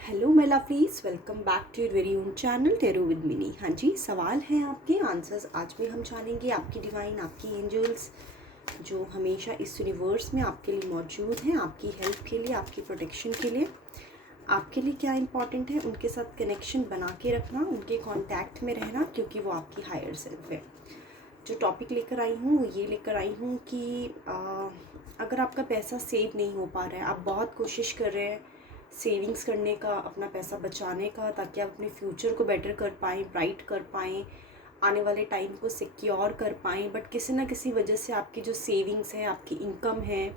Hello my lovelies, welcome back to your very own channel tarot with Mini. हाँ जी, सवाल हैं आपके, आंसर्स आज भी हम जानेंगे। आपकी डिवाइन, आपकी एंजल्स जो हमेशा इस यूनिवर्स में आपके लिए मौजूद हैं, आपकी हेल्प के लिए, आपकी प्रोटेक्शन के लिए, आपके लिए क्या इंपॉर्टेंट है, उनके साथ कनेक्शन बना के रखना, उनके कांटेक्ट में रहना, क्योंकि वो आपकी हायर सेल्फ है। जो टॉपिक लेकर आई हूँ वो ये लेकर आई हूँ कि अगर आपका पैसा सेव नहीं हो पा रहा है, आप बहुत कोशिश कर रहे हैं सेविंग्स करने का, अपना पैसा बचाने का, ताकि आप अपने फ्यूचर को बेटर कर पाएँ, ब्राइट कर पाएँ, आने वाले टाइम को सिक्योर कर पाएँ, बट किसी ना किसी वजह से आपकी जो सेविंग्स है, आपकी इनकम है,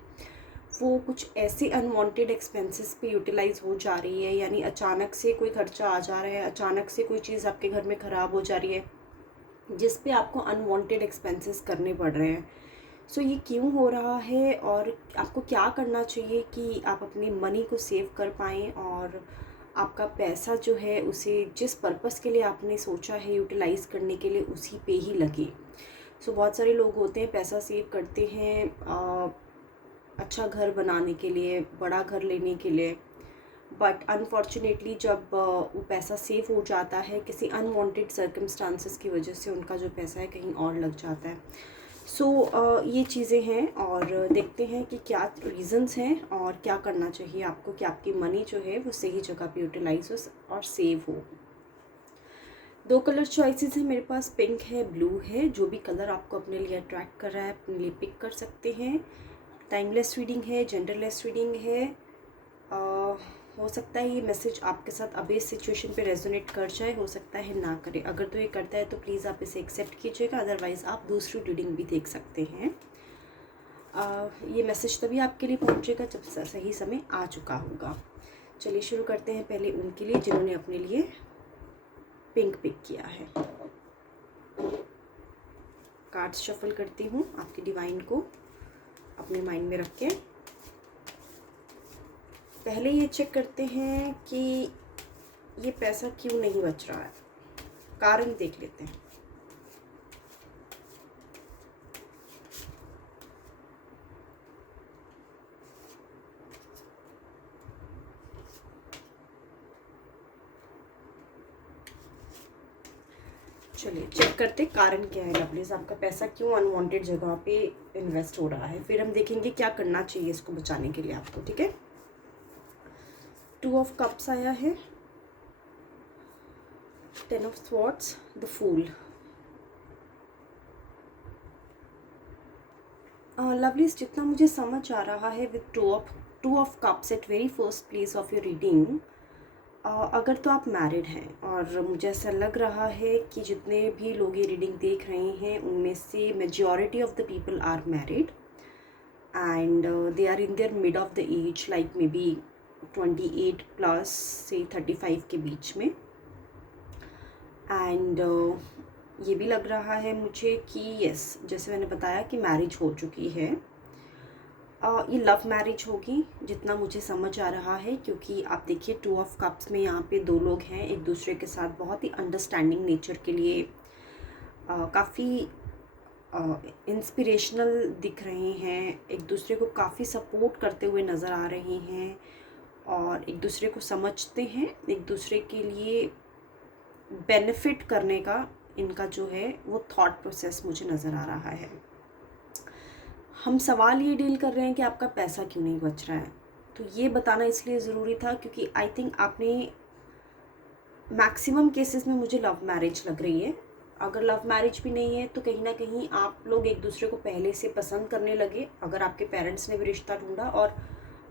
वो कुछ ऐसे अनवांटेड एक्सपेंसेस पे यूटिलाइज हो जा रही है। यानी अचानक से कोई खर्चा आ जा रहा है, अचानक से कोई चीज़ आपके घर में ख़राब हो जा रही है, जिस पे आपको अनवांटेड एक्सपेंसेस करने पड़ रहे हैं। सो ये क्यों हो रहा है और आपको क्या करना चाहिए कि आप अपनी मनी को सेव कर पाएँ और आपका पैसा जो है उसे जिस पर्पस के लिए आपने सोचा है यूटिलाइज़ करने के लिए उसी पे ही लगे। सो बहुत सारे लोग होते हैं पैसा सेव करते हैं अच्छा घर बनाने के लिए, बड़ा घर लेने के लिए, बट अनफॉर्चुनेटली जब वो पैसा सेव हो जाता है, किसी अनवांटेड सर्कमस्टांसेस की वजह से उनका जो पैसा है कहीं और लग जाता है। सो ये चीज़ें हैं और देखते हैं कि क्या रीज़न्स हैं और क्या करना चाहिए आपको कि आपकी मनी जो है वो सही जगह पे यूटिलाइज हो और सेव हो। दो कलर चॉइसेस हैं मेरे पास, पिंक है, ब्लू है। जो भी कलर आपको अपने लिए अट्रैक्ट कर रहा है अपने लिए पिक कर सकते हैं। टाइमलेस रीडिंग है, जेंडरलेस रीडिंग है। हो सकता है ये मैसेज आपके साथ अभी इस सिचुएशन पे रेजोनेट कर जाए, हो सकता है ना करे। अगर तो ये करता है तो प्लीज़ आप इसे एक्सेप्ट कीजिएगा, अदरवाइज़ आप दूसरी रीडिंग भी देख सकते हैं। ये मैसेज तभी आपके लिए पहुंचेगा जब सही समय आ चुका होगा। चलिए शुरू करते हैं, पहले उनके लिए जिन्होंने अपने लिए पिंक पिक किया है। कार्ड्स शफल करती हूँ आपकी डिवाइन को अपने माइंड में रख के। पहले ये चेक करते हैं कि ये पैसा क्यों नहीं बच रहा है, कारण देख लेते हैं। चलिए चेक करते कारण क्या है लवलीज, आपका पैसा क्यों अनवांटेड जगह पे इन्वेस्ट हो रहा है, फिर हम देखेंगे क्या करना चाहिए इसको बचाने के लिए आपको। ठीक है, 2 ऑफ कप्स आया है, 10 of swords, the fool. Lovelies जितना मुझे समझ आ रहा है with two of cups at very first place of your reading, अगर तो आप मैरिड हैं, और मुझे ऐसा लग रहा है कि जितने भी लोग ये रीडिंग देख रहे हैं उनमें से majority of the people are married and they are in their mid of the age, like maybe 28 plus से 35 के बीच में। एंड ये भी लग रहा है मुझे कि यस, जैसे मैंने बताया कि मैरिज हो चुकी है। ये लव मैरिज होगी जितना मुझे समझ आ रहा है, क्योंकि आप देखिए 2 ऑफ कप्स में यहाँ पे 2 लोग हैं एक दूसरे के साथ बहुत ही अंडरस्टैंडिंग नेचर के लिए, काफ़ी इंस्पिरेशनल दिख रहे हैं, एक दूसरे को काफ़ी सपोर्ट करते हुए नज़र आ रहे हैं और एक दूसरे को समझते हैं, एक दूसरे के लिए बेनिफिट करने का इनका जो है वो थॉट प्रोसेस मुझे नज़र आ रहा है। हम सवाल ये डील कर रहे हैं कि आपका पैसा क्यों नहीं बच रहा है, तो ये बताना इसलिए ज़रूरी था क्योंकि आई थिंक आपने मैक्सिमम केसेस में मुझे लव मैरिज लग रही है। अगर लव मैरिज भी नहीं है तो कहीं ना कहीं आप लोग एक दूसरे को पहले से पसंद करने लगे, अगर आपके पेरेंट्स ने भी रिश्ता ढूंढा और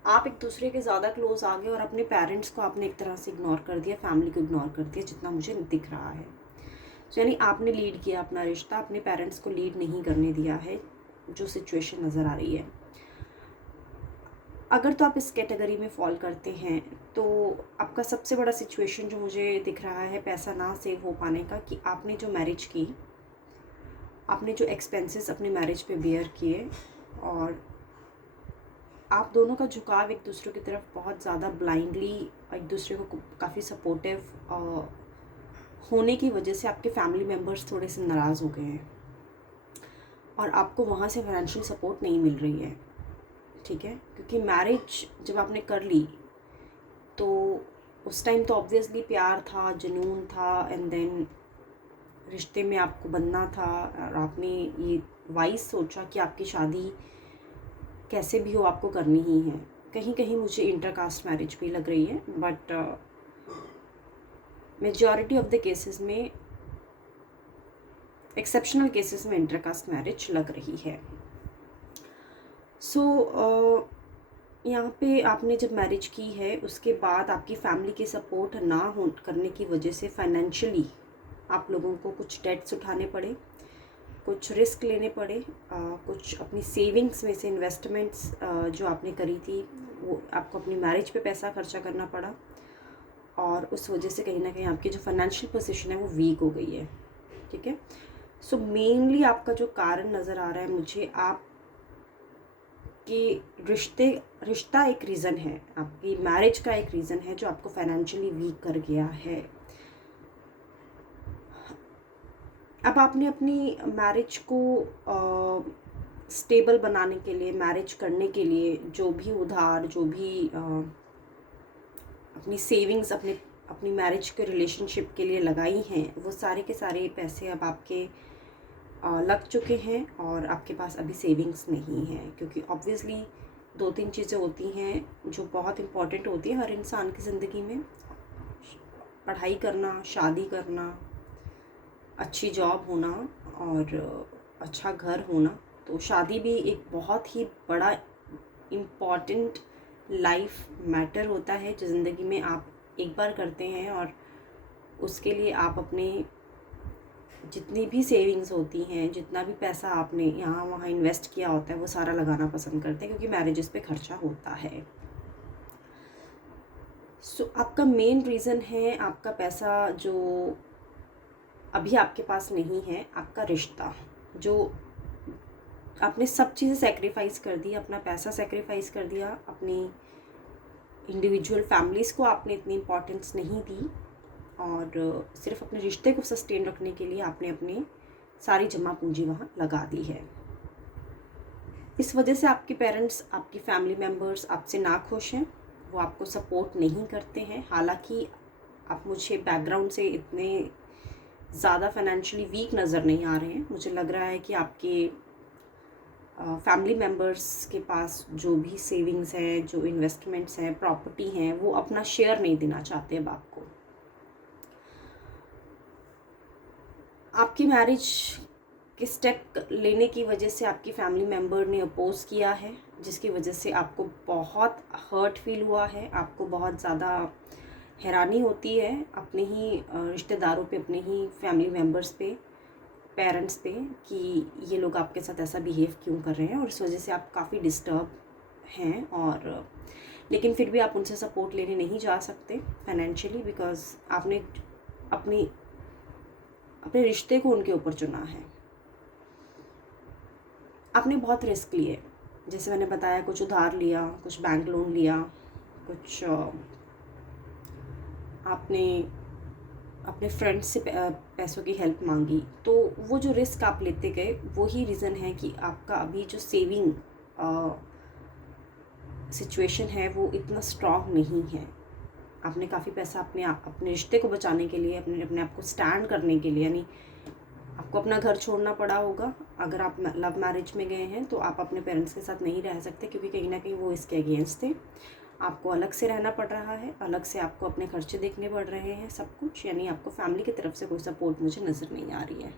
आप एक दूसरे के ज़्यादा क्लोज आ गए और अपने पेरेंट्स को आपने एक तरह से इग्नोर कर दिया, फैमिली को इग्नोर कर दिया, जितना मुझे दिख रहा है। यानी आपने लीड किया अपना रिश्ता, अपने पेरेंट्स को लीड नहीं करने दिया है, जो सिचुएशन नज़र आ रही है। अगर तो आप इस कैटेगरी में फॉल करते हैं तो आपका सबसे बड़ा सिचुएशन जो मुझे दिख रहा है पैसा ना सेव हो पाने का, कि आपने जो मैरिज की, आपने जो एक्सपेंसेस अपने मैरिज पे बेयर किए और आप दोनों का झुकाव एक दूसरे की तरफ बहुत ज़्यादा ब्लाइंडली, एक दूसरे को काफ़ी सपोर्टिव होने की वजह से आपके फैमिली मेम्बर्स थोड़े से नाराज़ हो गए हैं और आपको वहाँ से फाइनेंशियल सपोर्ट नहीं मिल रही है। ठीक है, क्योंकि मैरिज जब आपने कर ली तो उस टाइम तो ऑब्वियसली प्यार था, जुनून था, एंड देन रिश्ते में आपको बनना था और आपने ये वाइस सोचा कि आपकी शादी कैसे भी हो आपको करनी ही है। कहीं कहीं मुझे इंटरकास्ट मैरिज भी लग रही है, but majority of the cases में, एक्सेप्शनल केसेस में इंटरकास्ट मैरिज लग रही है। सो यहाँ पे आपने जब मैरिज की है उसके बाद आपकी फैमिली की सपोर्ट ना हो करने की वजह से फाइनेंशियली आप लोगों को कुछ डेट्स उठाने पड़े, कुछ रिस्क लेने पड़े, कुछ अपनी सेविंग्स में से इन्वेस्टमेंट्स जो आपने करी थी वो आपको अपनी मैरिज पे पैसा खर्चा करना पड़ा, और उस वजह से कहीं ना कहीं आपकी जो फाइनेंशियल पोजीशन है वो वीक हो गई है। ठीक है, सो मेनली आपका जो कारण नज़र आ रहा है मुझे, आप कि रिश्ता एक रीज़न है, आपकी मैरिज का एक रीज़न है जो आपको फाइनेंशियली वीक कर गया है। अब आपने अपनी मैरिज को स्टेबल बनाने के लिए, मैरिज करने के लिए जो भी उधार, जो भी अपनी सेविंग्स अपनी मैरिज के रिलेशनशिप के लिए लगाई हैं, वो सारे के सारे पैसे अब आपके लग चुके हैं और आपके पास अभी सेविंग्स नहीं है। क्योंकि ऑब्वियसली 2-3 चीज़ें होती हैं जो बहुत इम्पॉर्टेंट होती है हर इंसान की ज़िंदगी में, पढ़ाई करना, शादी करना, अच्छी जॉब होना और अच्छा घर होना। तो शादी भी एक बहुत ही बड़ा इम्पॉर्टेंट लाइफ मैटर होता है जो ज़िंदगी में आप एक बार करते हैं, और उसके लिए आप अपने जितनी भी सेविंग्स होती हैं, जितना भी पैसा आपने यहाँ वहाँ इन्वेस्ट किया होता है, वो सारा लगाना पसंद करते हैं क्योंकि मैरिजेस पे खर्चा होता है। सो आपका मेन रीज़न है आपका पैसा जो अभी आपके पास नहीं है, आपका रिश्ता, जो आपने सब चीज़ें सेक्रीफाइस कर दी, अपना पैसा सेक्रीफाइस कर दिया, अपनी इंडिविजुअल फैमिलीज़ को आपने इतनी इम्पोर्टेंस नहीं दी, और सिर्फ अपने रिश्ते को सस्टेन रखने के लिए आपने अपनी सारी जमा पूंजी वहाँ लगा दी है। इस वजह से आपके पेरेंट्स, आपकी फैमिली मेम्बर्स आपसे नाखुश हैं, वो आपको सपोर्ट नहीं करते हैं। हालांकि आप मुझे बैकग्राउंड से इतने ज़्यादा फाइनेंशियली वीक नज़र नहीं आ रहे हैं। मुझे लग रहा है कि आपके फैमिली मेम्बर्स के पास जो भी सेविंग्स हैं, जो इन्वेस्टमेंट्स हैं, प्रॉपर्टी हैं, वो अपना शेयर नहीं देना चाहते अब आपको। आपकी मैरिज के स्टेप लेने की वजह से आपकी फैमिली मेम्बर ने अपोज़ किया है, जिसकी वजह से आपको बहुत हर्ट फील हुआ है, आपको बहुत ज़्यादा हैरानी होती है अपने ही रिश्तेदारों पे, अपने ही फैमिली मेम्बर्स पे, पेरेंट्स पे, कि ये लोग आपके साथ ऐसा बिहेव क्यों कर रहे हैं, और इस वजह से आप काफ़ी डिस्टर्ब हैं। और लेकिन फिर भी आप उनसे सपोर्ट लेने नहीं जा सकते फाइनेंशियली, बिकॉज आपने अपने रिश्ते को उनके ऊपर चुना है। आपने बहुत रिस्क लिए, जैसे मैंने बताया, कुछ उधार लिया, कुछ बैंक लोन लिया, कुछ आपने अपने फ्रेंड्स से पैसों की हेल्प मांगी। तो वो जो रिस्क आप लेते गए वही रीज़न है कि आपका अभी जो सेविंग सिचुएशन है वो इतना स्ट्रॉन्ग नहीं है। आपने काफ़ी पैसा अपने रिश्ते को बचाने के लिए, अपने आप को स्टैंड करने के लिए, यानी आपको अपना घर छोड़ना पड़ा होगा। अगर आप लव मैरिज में गए हैं तो आप अपने पेरेंट्स के साथ नहीं रह सकते, क्योंकि कहीं ना कहीं वो इसके अगेंस्ट थे। आपको अलग से रहना पड़ रहा है, अलग से आपको अपने खर्चे देखने पड़ रहे हैं, सब कुछ, यानी आपको फैमिली की तरफ से कोई सपोर्ट मुझे नज़र नहीं आ रही है।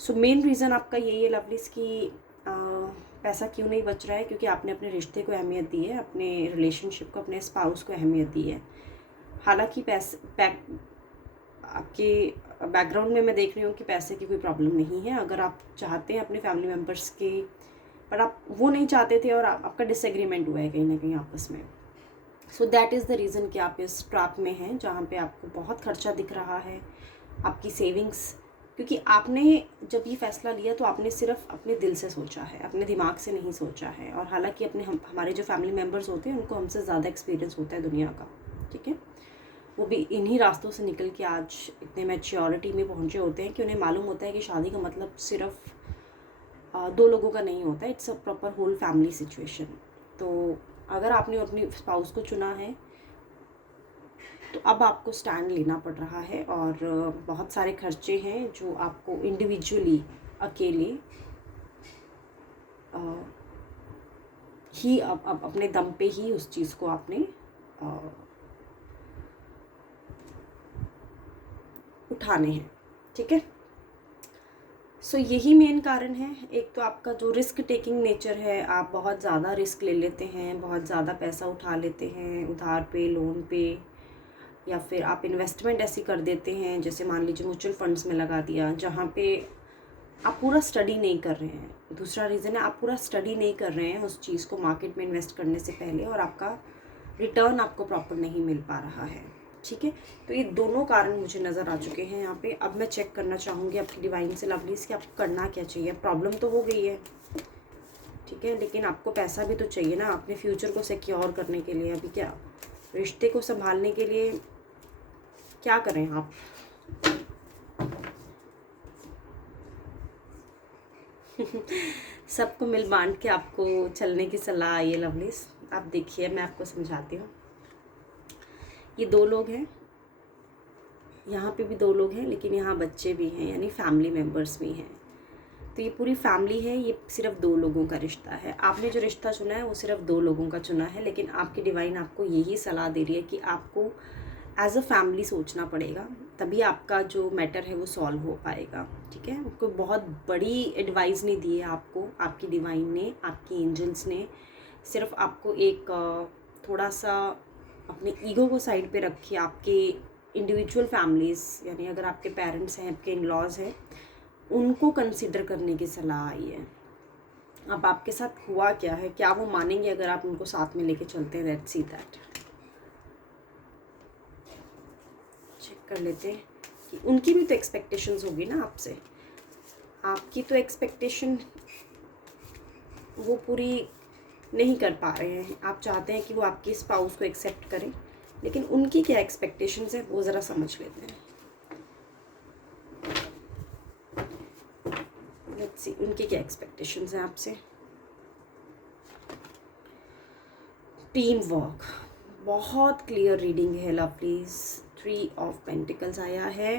सो मेन रीज़न आपका यही है लवलीज कि पैसा क्यों नहीं बच रहा है, क्योंकि आपने अपने रिश्ते को अहमियत दी है, अपने रिलेशनशिप को, अपने स्पाउस को अहमियत दी है। हालांकि आपके बैकग्राउंड में मैं देख रही हूँ कि पैसे की कोई प्रॉब्लम नहीं है। अगर आप चाहते हैं अपने फैमिली मेम्बर्स के, पर आप वो नहीं चाहते थे और आपका डिसएग्रीमेंट हुआ है कहीं ना कहीं आपस में। So that is the reason कि आप इस ट्रैप में हैं जहाँ पे आपको बहुत खर्चा दिख रहा है, आपकी सेविंग्स। क्योंकि आपने जब ये फ़ैसला लिया तो आपने सिर्फ अपने दिल से सोचा है, अपने दिमाग से नहीं सोचा है। और हालांकि हमारे जो फैमिली मेम्बर्स होते हैं उनको हमसे ज़्यादा एक्सपीरियंस होता है दुनिया का, ठीक है। वो भी इन्हीं रास्तों से निकल के आज इतने मैच्योरिटी में पहुँचे होते हैं कि उन्हें मालूम होता है कि शादी का मतलब सिर्फ 2 लोगों का नहीं होता, it's a proper whole family situation. तो अगर आपने अपनी स्पाउस को चुना है तो अब आपको स्टैंड लेना पड़ रहा है और बहुत सारे खर्चे हैं जो आपको इंडिविजुअली अकेले ही अब अपने दम पे ही उस चीज़ को आपने उठाने हैं, ठीक है। सो यही मेन कारण है। एक तो आपका जो रिस्क टेकिंग नेचर है, आप बहुत ज़्यादा रिस्क ले लेते हैं, बहुत ज़्यादा पैसा उठा लेते हैं उधार पे, लोन पे, या फिर आप इन्वेस्टमेंट ऐसी कर देते हैं जैसे मान लीजिए म्यूचुअल फंड्स में लगा दिया, जहाँ पे आप पूरा स्टडी नहीं कर रहे हैं। दूसरा रीज़न है आप पूरा स्टडी नहीं कर रहे हैं उस चीज़ को मार्केट में इन्वेस्ट करने से पहले, और आपका रिटर्न आपको प्रॉपर नहीं मिल पा रहा है, ठीक है। तो ये दोनों कारण मुझे नज़र आ चुके हैं यहाँ पे। अब मैं चेक करना चाहूँगी आपकी डिवाइन से लवलीज कि आपको करना क्या चाहिए। प्रॉब्लम तो हो गई है, ठीक है, लेकिन आपको पैसा भी तो चाहिए ना अपने फ्यूचर को सिक्योर करने के लिए। अभी क्या रिश्ते को संभालने के लिए क्या करें आप? सबको मिल बांट के आपको चलने की सलाह आई है लवलीज। आप देखिए, मैं आपको समझाती हूँ। ये 2 लोग हैं, यहाँ पे भी 2 लोग हैं, लेकिन यहाँ बच्चे भी हैं, यानी फैमिली मेम्बर्स भी हैं। तो ये पूरी फैमिली है, ये सिर्फ 2 लोगों का रिश्ता है। आपने जो रिश्ता चुना है वो सिर्फ 2 लोगों का चुना है, लेकिन आपकी डिवाइन आपको यही सलाह दे रही है कि आपको एज अ फैमिली सोचना पड़ेगा, तभी आपका जो मैटर है वो सॉल्व हो पाएगा, ठीक है। कोई बहुत बड़ी एडवाइस नहीं दी है आपको आपकी डिवाइन ने, आपकी एंजल्स ने। सिर्फ आपको एक थोड़ा सा अपने ईगो को साइड पे रखिए। आपके इंडिविजुअल फैमिलीज़, यानी अगर आपके पेरेंट्स हैं, आपके इन लॉज हैं, उनको कंसिडर करने की सलाह आई है। अब आपके साथ हुआ क्या है, क्या वो मानेंगे अगर आप उनको साथ में लेके चलते हैं? Let's see that. चेक कर लेते हैं कि उनकी भी तो एक्सपेक्टेशंस होगी ना आपसे। आपकी तो एक्सपेक्टेशन वो पूरी नहीं कर पा रहे हैं। आप चाहते हैं कि वो आपकी स्पाउस को एक्सेप्ट करें, लेकिन उनकी क्या एक्सपेक्टेशंस है वो ज़रा समझ लेते हैं। लेट्स सी उनकी क्या एक्सपेक्टेशंस हैं आपसे। टीम वर्क, बहुत क्लियर रीडिंग है लवलीज। 3 ऑफ पेंटिकल्स आया है।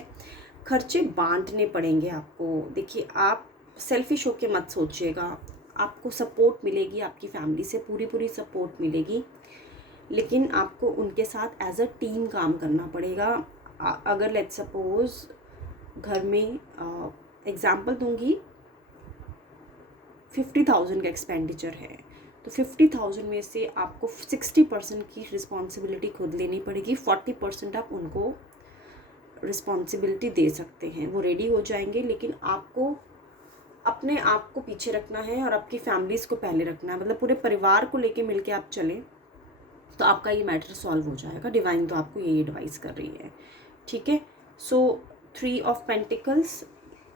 खर्चे बांटने पड़ेंगे आपको। देखिए, आप सेल्फिश होके मत सोचिएगा। आपको सपोर्ट मिलेगी, आपकी फैमिली से पूरी सपोर्ट मिलेगी, लेकिन आपको उनके साथ एज अ टीम काम करना पड़ेगा। अगर लेट्स सपोज घर में एग्जांपल दूंगी, 50,000 का एक्सपेंडिचर है, तो 50,000 में से आपको 60% की रिस्पॉन्सिबिलिटी खुद लेनी पड़ेगी। 40% आप उनको रिस्पॉन्सिबिलिटी दे सकते हैं, वो रेडी हो जाएंगे, लेकिन आपको अपने आप को पीछे रखना है और आपकी फैमिलीज़ को पहले रखना है। मतलब पूरे परिवार को लेके मिलके आप चलें तो आपका ये मैटर सॉल्व हो जाएगा। डिवाइन तो आपको यही एडवाइस कर रही है, ठीक है। सो 3 ऑफ पेंटिकल्स,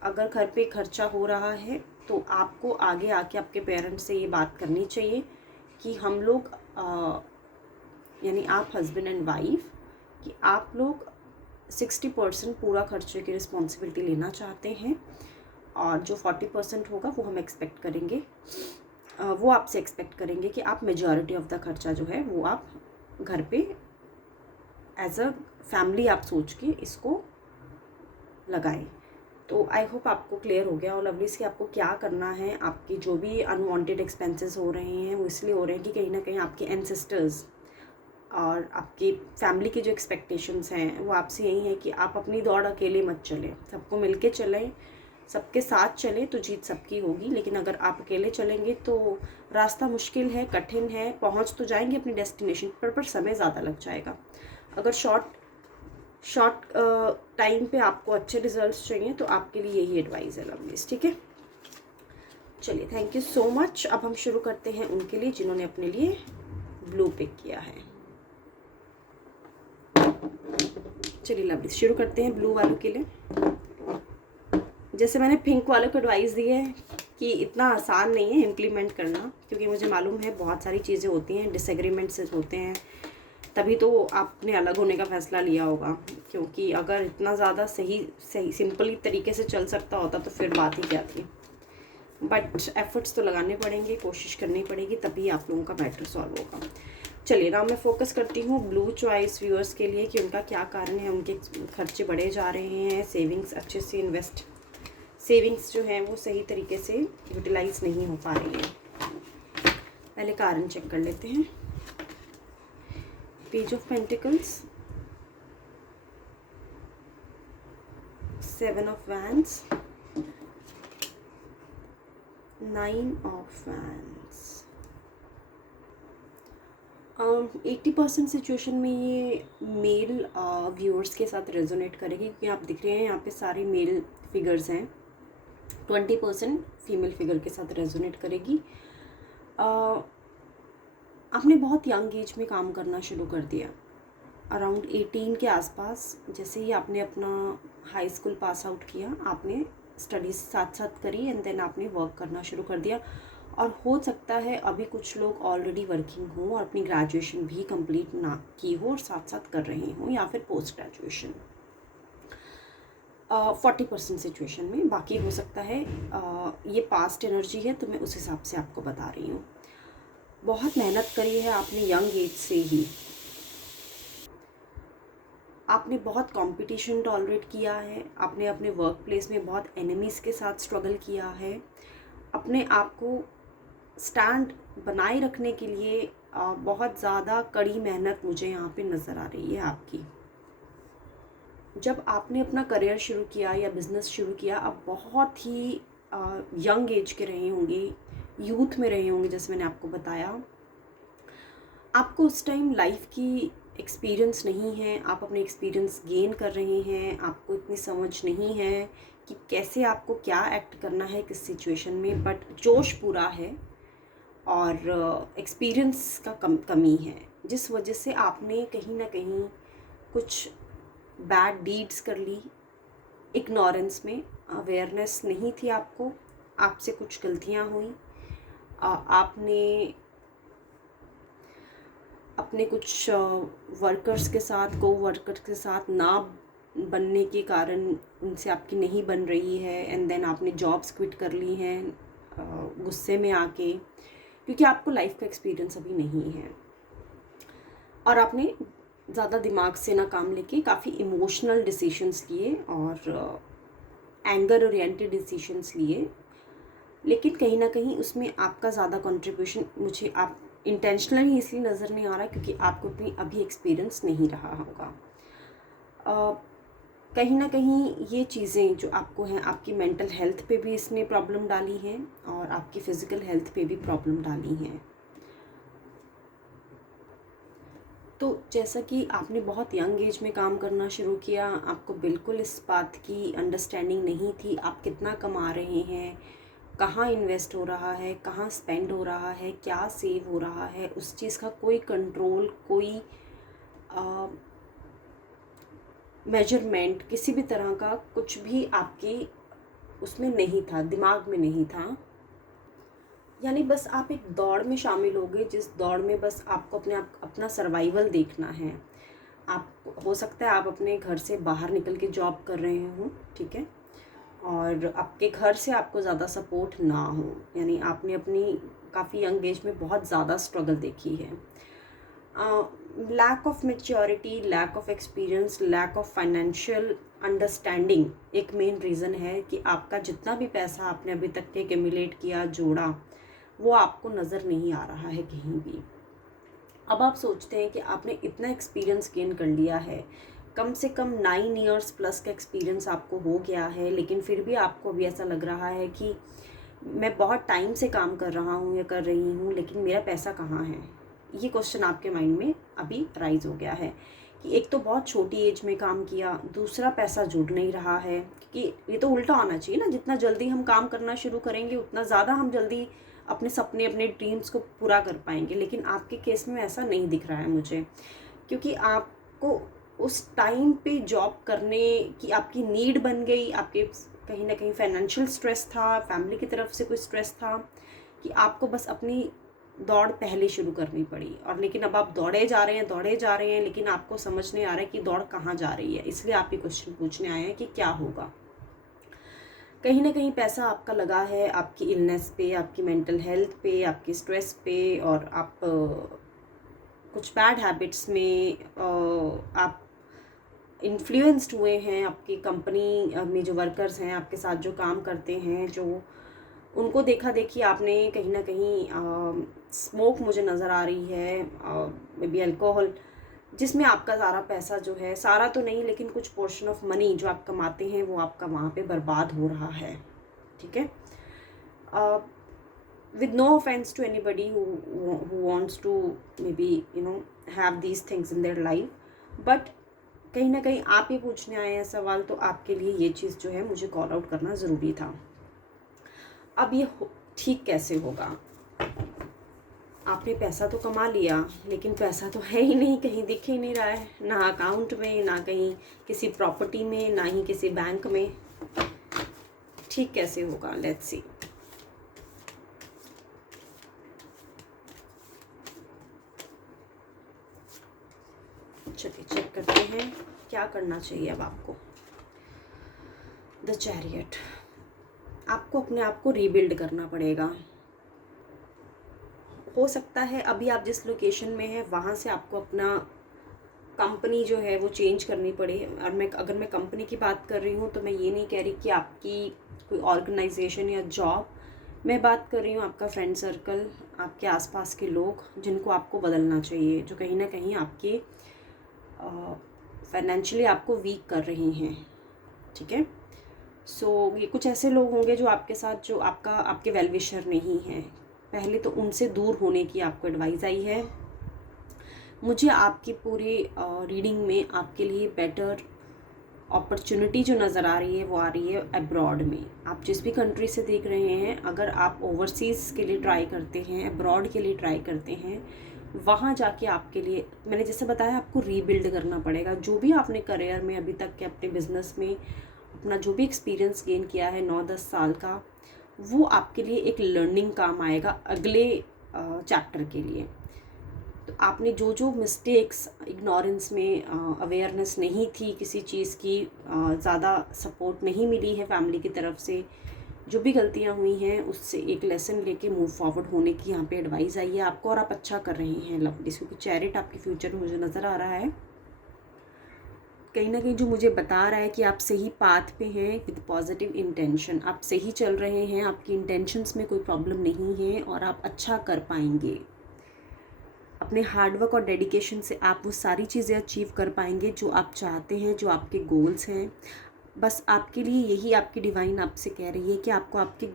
अगर घर पे खर्चा हो रहा है तो आपको आगे आके आपके पेरेंट्स से ये बात करनी चाहिए कि हम लोग यानी आप हस्बैंड एंड वाइफ, कि आप लोग 60% पूरा खर्चे की रिस्पॉन्सिबिलिटी लेना चाहते हैं, और जो 40% होगा वो हम एक्सपेक्ट करेंगे, वो आपसे एक्सपेक्ट करेंगे कि आप मेजॉरिटी ऑफ द खर्चा जो है वो आप घर पे एज अ फैमिली आप सोच के इसको लगाएं। तो आई होप आपको क्लियर हो गया। और लवलीज कि आपको क्या करना है। आपकी जो भी अनवांटेड एक्सपेंसेस हो रहे हैं वो इसलिए हो रहे हैं कि कहीं ना कहीं आपके एंसेस्टर्स और आपकी फैमिली की जो एक्सपेक्टेशंस हैं वो आपसे यही है कि आप अपनी दौड़ अकेले मत चलें, सबको मिलके चलें, सबके साथ चलें तो जीत सबकी होगी। लेकिन अगर आप अकेले चलेंगे तो रास्ता मुश्किल है, कठिन है। पहुंच तो जाएंगे अपनी डेस्टिनेशन पर समय ज़्यादा लग जाएगा। अगर शॉर्ट टाइम पे आपको अच्छे रिजल्ट्स चाहिए तो आपके लिए यही एडवाइस है लवलीज, ठीक है। चलिए, थैंक यू सो मच। अब हम शुरू करते हैं उनके लिए जिन्होंने अपने लिए ब्लू पिक किया है। चलिए लवलीज, शुरू करते हैं ब्लू वालों के लिए। जैसे मैंने पिंक वालों को एडवाइस दी है कि इतना आसान नहीं है इम्प्लीमेंट करना, क्योंकि मुझे मालूम है बहुत सारी चीज़ें होती हैं, डिसएग्रीमेंट्स होते हैं, तभी तो आपने अलग होने का फ़ैसला लिया होगा। क्योंकि अगर इतना ज़्यादा सही सिंपली तरीके से चल सकता होता तो फिर बात ही क्या थी। बट एफर्ट्स तो लगाने पड़ेंगे, कोशिश करनी पड़ेगी, तभी आप लोगों का मैटर सॉल्व होगा। चलिए ना मैं फोकस करती हूँ ब्लू चॉइस व्यूअर्स के लिए कि उनका क्या कारण है, उनके खर्चे बढ़े जा रहे हैं, सेविंग्स अच्छे से सेविंग्स जो हैं वो सही तरीके से यूटिलाइज नहीं हो पा रही है। पहले कारण चेक कर लेते हैं। Page of pentacles, 7 of wands, 9 of wands. 80% situation में ये मेल व्यूअर्स के साथ रेजोनेट करेगी, क्योंकि आप दिख रहे हैं यहाँ पे सारे मेल फिगर्स हैं। 20% फीमेल फिगर के साथ रेजोनेट करेगी। आपने बहुत यंग एज में काम करना शुरू कर दिया, अराउंड 18 के आसपास। जैसे ही आपने अपना हाई स्कूल पास आउट किया, आपने स्टडीज़ साथ साथ करी एंड देन आपने वर्क करना शुरू कर दिया। और हो सकता है अभी कुछ लोग ऑलरेडी वर्किंग हो और अपनी ग्रेजुएशन भी कंप्लीट ना की हो और साथ साथ कर रहे हों, या फिर पोस्ट ग्रेजुएशन। 40% सिचुएशन में, बाकी हो सकता है ये पास्ट एनर्जी है, तो मैं उस हिसाब से आपको बता रही हूँ। बहुत मेहनत करी है आपने यंग एज से ही। आपने बहुत कंपटीशन टॉलरेट किया है, आपने अपने वर्क प्लेस में बहुत एनिमीज़ के साथ स्ट्रगल किया है। अपने आप को स्टैंड बनाए रखने के लिए बहुत ज़्यादा कड़ी मेहनत मुझे यहाँ पे नज़र आ रही है आपकी। जब आपने अपना करियर शुरू किया या बिज़नेस शुरू किया, आप बहुत ही यंग एज के रहे होंगे, यूथ में रहे होंगे, जैसे मैंने आपको बताया। आपको उस टाइम लाइफ की एक्सपीरियंस नहीं है, आप अपने एक्सपीरियंस गेन कर रहे हैं, आपको इतनी समझ नहीं है कि कैसे आपको क्या एक्ट करना है किस सिचुएशन में, बट जोश पूरा है और एक्सपीरियंस का कमी है, जिस वजह से आपने कहीं ना कहीं कुछ बैड डीड्स कर ली। इग्नोरेंस में, अवेयरनेस नहीं थी आपको, आपसे कुछ गलतियां हुई, आपने अपने कुछ वर्कर्स के साथ, को वर्कर्स के साथ ना बनने के कारण उनसे आपकी नहीं बन रही है, एंड देन आपने जॉब्स क्विट कर ली हैं गुस्से में आके, क्योंकि आपको लाइफ का एक्सपीरियंस अभी नहीं है और आपने ज़्यादा दिमाग से ना काम लेके काफ़ी इमोशनल डिसीशंस लिए और एंगर ओरिएंटेड डिसीशंस लिए। लेकिन कहीं ना कहीं उसमें आपका ज़्यादा कंट्रीब्यूशन मुझे आप इंटेंशनली इसलिए नज़र नहीं आ रहा क्योंकि आपको अपनी अभी एक्सपीरियंस नहीं रहा होगा। कहीं ना कहीं ये चीज़ें जो आपको हैं, आपकी मेंटल हेल्थ पे भी इसने प्रॉब्लम डाली है और आपकी फ़िज़िकल हेल्थ पे भी प्रॉब्लम डाली हैं। तो जैसा कि आपने बहुत यंग एज में काम करना शुरू किया, आपको बिल्कुल इस बात की अंडरस्टैंडिंग नहीं थी आप कितना कमा रहे हैं, कहाँ इन्वेस्ट हो रहा है, कहाँ स्पेंड हो रहा है, क्या सेव हो रहा है, उस चीज़ का कोई कंट्रोल, कोई मेजरमेंट, किसी भी तरह का कुछ भी आपके उसमें नहीं था, दिमाग में नहीं था। यानी बस आप एक दौड़ में शामिल हो गए, जिस दौड़ में बस आपको अपना सर्वाइवल देखना है। आप, हो सकता है आप अपने घर से बाहर निकल के जॉब कर रहे हों, ठीक है, और आपके घर से आपको ज़्यादा सपोर्ट ना हो, यानी आपने अपनी काफ़ी यंग एज में बहुत ज़्यादा स्ट्रगल देखी है। Lack of maturity, lack of experience, lack of financial understanding एक मेन रीज़न है कि आपका जितना भी पैसा आपने अभी तक के एक्यूमुलेट किया, जोड़ा, वो आपको नज़र नहीं आ रहा है कहीं भी। अब आप सोचते हैं कि आपने इतना एक्सपीरियंस गेन कर लिया है, कम से कम 9 इयर्स प्लस का एक्सपीरियंस आपको हो गया है, लेकिन फिर भी आपको अभी ऐसा लग रहा है कि मैं बहुत टाइम से काम कर रहा हूँ या कर रही हूँ, लेकिन मेरा पैसा कहाँ है। ये क्वेश्चन आपके माइंड में अभी राइज हो गया है कि एक तो बहुत छोटी एज में काम किया, दूसरा पैसा जुड़ नहीं रहा है, क्योंकि ये तो उल्टा होना चाहिए ना, जितना जल्दी हम काम करना शुरू करेंगे उतना ज़्यादा हम जल्दी अपने सपने, अपने ड्रीम्स को पूरा कर पाएंगे। लेकिन आपके केस में ऐसा नहीं दिख रहा है मुझे, क्योंकि आपको उस टाइम पे जॉब करने की आपकी नीड बन गई, आपके कहीं ना कहीं फाइनेंशियल स्ट्रेस था, फैमिली की तरफ से कोई स्ट्रेस था कि आपको बस अपनी दौड़ पहले शुरू करनी पड़ी। और लेकिन अब आप दौड़े जा रहे हैं, लेकिन आपको समझ नहीं आ रहा है कि दौड़ कहाँ जा रही है। इसलिए आप ये क्वेश्चन पूछने आए हैं कि क्या होगा। कहीं ना कहीं पैसा आपका लगा है आपकी इलनेस पे, आपकी मेंटल हेल्थ पे, आपकी स्ट्रेस पे, और आप कुछ बैड हैबिट्स में आप इन्फ्लुएंस्ड हुए हैं। आपकी कंपनी में जो वर्कर्स हैं, आपके साथ जो काम करते हैं, जो उनको देखा देखी आपने कहीं ना कहीं स्मोक मुझे नज़र आ रही है, मे बी अल्कोहल, जिसमें आपका सारा पैसा जो है, सारा तो नहीं लेकिन कुछ पोर्शन ऑफ मनी जो आप कमाते हैं वो आपका वहाँ पे बर्बाद हो रहा है। ठीक है, with no offense to anybody who wants to maybe have these things in their life, but कहीं ना कहीं आप ही पूछने आए हैं सवाल, तो आपके लिए ये चीज़ जो है मुझे कॉल आउट करना ज़रूरी था। अब ये ठीक कैसे होगा? आपने पैसा तो कमा लिया, लेकिन पैसा तो है ही नहीं, कहीं दिख ही नहीं रहा है, ना अकाउंट में, ना कहीं किसी प्रॉपर्टी में, ना ही किसी बैंक में। ठीक कैसे होगा? Let's see. चलिए चेक करते हैं क्या करना चाहिए अब आपको। द चैरियट, आपको अपने आप को रीबिल्ड करना पड़ेगा। हो सकता है अभी आप जिस लोकेशन में हैं वहाँ से आपको अपना कंपनी जो है वो चेंज करनी पड़े। और अगर मैं कंपनी की बात कर रही हूँ तो मैं ये नहीं कह रही कि आपकी कोई ऑर्गेनाइजेशन या जॉब, मैं बात कर रही हूँ आपका फ्रेंड सर्कल, आपके आसपास के लोग जिनको आपको बदलना चाहिए, जो कहीं ना कहीं आपके फाइनेंशियली आपको वीक कर रही हैं। ठीक है, सो ये कुछ ऐसे लोग होंगे जो आपके साथ, जो आपके वेल विशर नहीं हैं। पहले तो उनसे दूर होने की आपको एडवाइस आई है। मुझे आपकी पूरी रीडिंग में आपके लिए बेटर अपॉर्चुनिटी जो नज़र आ रही है वो आ रही है अब्रॉड में। आप जिस भी कंट्री से देख रहे हैं, अगर आप ओवरसीज़ के लिए ट्राई करते हैं, अब्रॉड के लिए ट्राई करते हैं, वहाँ जाके आपके लिए, मैंने जैसे बताया, आपको रीबिल्ड करना पड़ेगा। जो भी आपने करियर में अभी तक के, अपने बिजनेस में अपना जो भी एक्सपीरियंस गेन किया है 9-10 साल का, वो आपके लिए एक लर्निंग काम आएगा अगले चैप्टर के लिए। तो आपने जो जो मिस्टेक्स, इग्नोरेंस में, अवेयरनेस नहीं थी किसी चीज़ की, ज़्यादा सपोर्ट नहीं मिली है फैमिली की तरफ से, जो भी गलतियां हुई हैं उससे एक लेसन लेके मूव फॉरवर्ड होने की यहाँ पे एडवाइस आई है आपको। और आप अच्छा कर रहे हैं लवली, क्योंकि चैरिट आपके फ्यूचर में मुझे नज़र आ रहा है। कहीं ना कहीं जो मुझे बता रहा है कि आप सही पाथ पे हैं विद पॉजिटिव इंटेंशन, आप सही चल रहे हैं, आपकी इंटेंशंस में कोई प्रॉब्लम नहीं है और आप अच्छा कर पाएंगे। अपने हार्डवर्क और डेडिकेशन से आप वो सारी चीज़ें अचीव कर पाएंगे जो आप चाहते हैं, जो आपके गोल्स हैं। बस आपके लिए यही आपकी डिवाइन आपसे कह रही है कि आपको आपके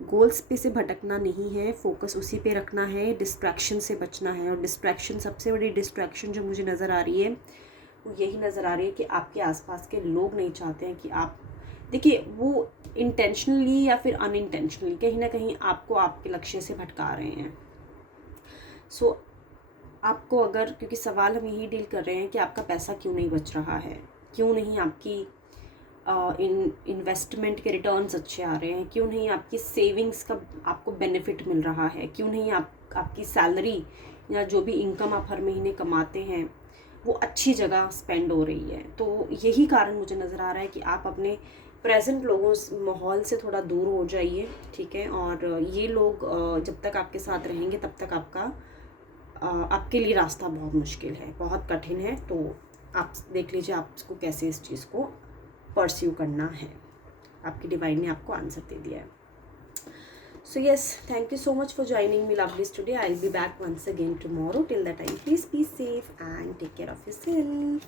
गोल्स पे से भटकना नहीं है, फोकस उसी पे रखना है, डिस्ट्रैक्शन से बचना है। और डिस्ट्रैक्शन, सबसे बड़ी डिस्ट्रैक्शन जो मुझे नज़र आ रही है वो यही नज़र आ रही है कि आपके आसपास के लोग नहीं चाहते हैं कि आप, देखिए, वो इंटेंशनली या फिर अनइंटेंशनली कहीं ना कहीं आपको आपके लक्ष्य से भटका रहे हैं। सो आपको, अगर, क्योंकि सवाल हम यही डील कर रहे हैं कि आपका पैसा क्यों नहीं बच रहा है, क्यों नहीं आपकी इन्वेस्टमेंट के रिटर्न्स अच्छे आ रहे हैं, क्यों नहीं आपकी सेविंग्स का आपको बेनिफिट मिल रहा है, क्यों नहीं आपकी सैलरी या जो भी इनकम आप हर महीने कमाते हैं वो अच्छी जगह स्पेंड हो रही है। तो यही कारण मुझे नज़र आ रहा है कि आप अपने प्रेजेंट लोगों माहौल से थोड़ा दूर हो जाइए। ठीक है, और ये लोग जब तक आपके साथ रहेंगे तब तक आपके लिए रास्ता बहुत मुश्किल है, बहुत कठिन है। तो आप देख लीजिए आपको कैसे इस चीज़ को परस्यू करना है। आपकी डिवाइन ने आपको आंसर दे दिया है। So yes, thank you so much for joining me lovelies today. I'll be back once again tomorrow. Till that time, please be safe and take care of yourself.